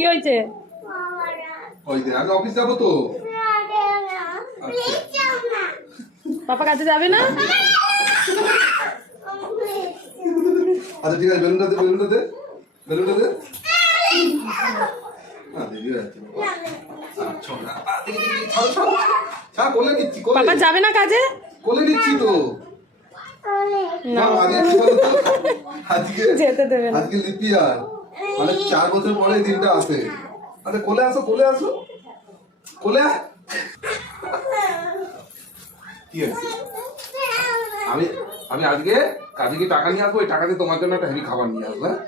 কি হয়েছে? ওই যে আমি অফিস যাব তো। পাপা কাছে যাবে না? আচ্ছা ঠিক আছে বেলুনটা দে বেলুনটা দে। বেলুনটা দে। আচ্ছা। পাপা যাবে না কাজে? কোলে নিচ্ছি তো। না। আজকে যেতে দেবে আজকে লিপি আর মানে চার বছর পরে এই দিনটা আসে আচ্ছা কোলে আসো কোলে আসো কোলে কি আছে আমি আমি আজকে কাজে গিয়ে টাকা নিয়ে আসব ওই টাকা দিয়ে তোমার জন্য একটা হেভি খাবার নিয়ে আসব হ্যাঁ?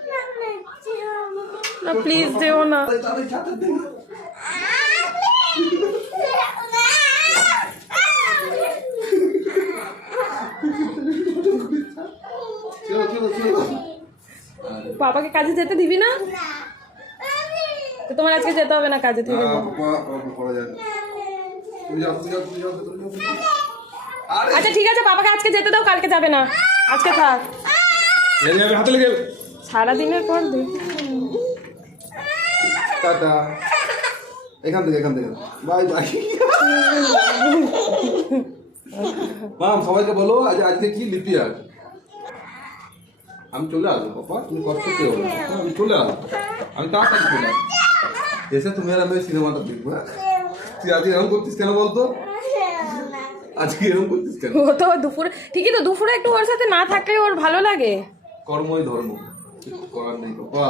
না প্লিজ যেও না তাড়াতাড়ি, তাড়াতাড়ি, তাড়াতাড়ি দে না। চলো, চলো, চলো। পাপাকে কাজে যেতে দিবি না? তো তোমার আজকে যেতে হবে না কাজে থেকে আচ্ছা ঠিক আছে পাপাকে আজকে যেতে দাও কালকে যাবে না। আজকে থাক। সারাদিনের পর টাটা। এখান থেকে এখান থেকে। Bye bye. মাম সবাইকে বলো আজ আজকে কি লিপি আর আমি চলে আসব বাবা তুমি কষ্ট পেও না। আমি চলে আসব। আমি তাড়াতাড়ি চলে আসব। এসে তুমি আর আমি সিনেমাটা দেখব হ্যাঁ? তুই আজকে এরকম করছিস কেন বলতো? আজকে এরকম করছিস কেন? ও তো দুপুরে ঠিকই তো দুপুরে একটু ওর সাথে না থাকলে ওর ভালো লাগে। কর্মই ধর্ম। করার নেই বাবা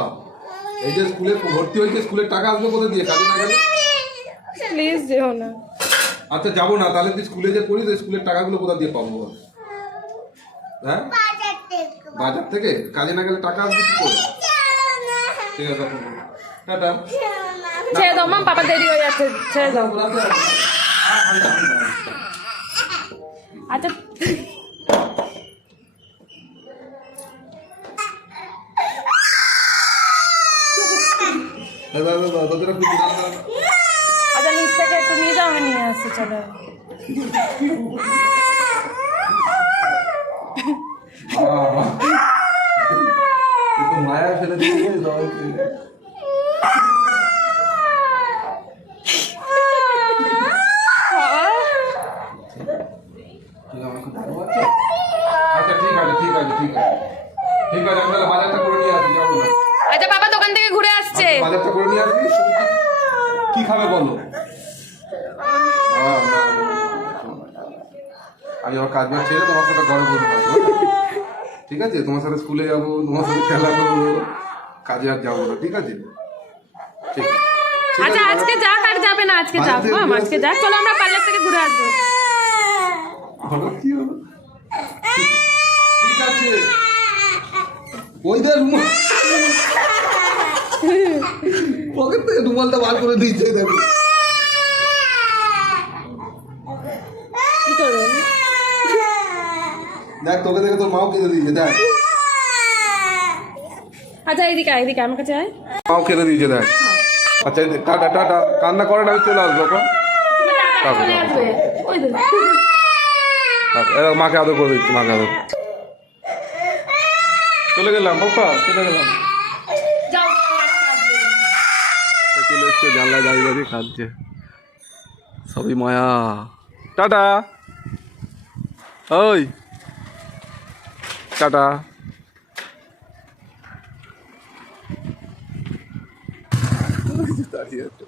এই যে স্কুলে ভর্তি হয়েছে স্কুলের টাকা আসবে কোথা দিয়ে? কাজে না গেলে? প্লিজ যেও না। আচ্ছা যাব না তাহলে তুই স্কুলে যে পড়িস স্কুলের টাকাগুলো কোথা দিয়ে পাবো? হ্যাঁ? বাজার থেকে কাজে না গেলে টাকা আসবে কি করে ঠিক আছে এখন টাটা ছেড়ে দাও মাম পাপা দেরি হয়ে যাচ্ছে। ছেড়ে দাও। আচ্ছা। তোদের একটু দূরে দাঁড়া। আচ্ছা নিচ থেকে একটু নিয়ে যাও আমি নিয়ে আসছি চলো। বাবা। আচ্ছা বাবা দোকান থেকে ঘুরে আসছে। বাজারটা করে নিয়ে আসবি কি- খাবে বলো। আমি আমার কাজ বাজ ছেড়ে তোমার সাথে ঘরে বসে থাকব ঠিক আছে, তোমার সাথে স্কুলে যাব, তোমার সাথে খেলা করব কাজে আর যাব না ঠিক আছে? আচ্ছা আজকে যাক আর যাবে না আজকে যাক মাম আজকে যাক চলো আমরা পার্লার থেকে ঘুরে আসব। ঠিক আছে। ওই দে রুমাল পকেট থেকে রুমালটা বার করে দিয়েছে দেখো। দেখ তোকে দেখে তোর মাও কিনে দিয়েছে দেখ। আচ্ছা এইদিকে আয়, এইদিকে আমার কাছে আয়। মাও কিনে দিয়েছে দেখ। আচ্ছা টাটা টাটা কান্না করে না আমি চলে আসব আচ্ছা, দেখো, মাকে আদর করে দিচ্ছি মাকে আদর। চলে গেলাম বাবা চলে গেলাম। যাও চলে এসছে জানলায় দাঁড়িয়ে দাঁড়িয়ে কাঁদছে সবই মায়া। টাটা। ওই। টাটা। দাঁড়িয়ে আছে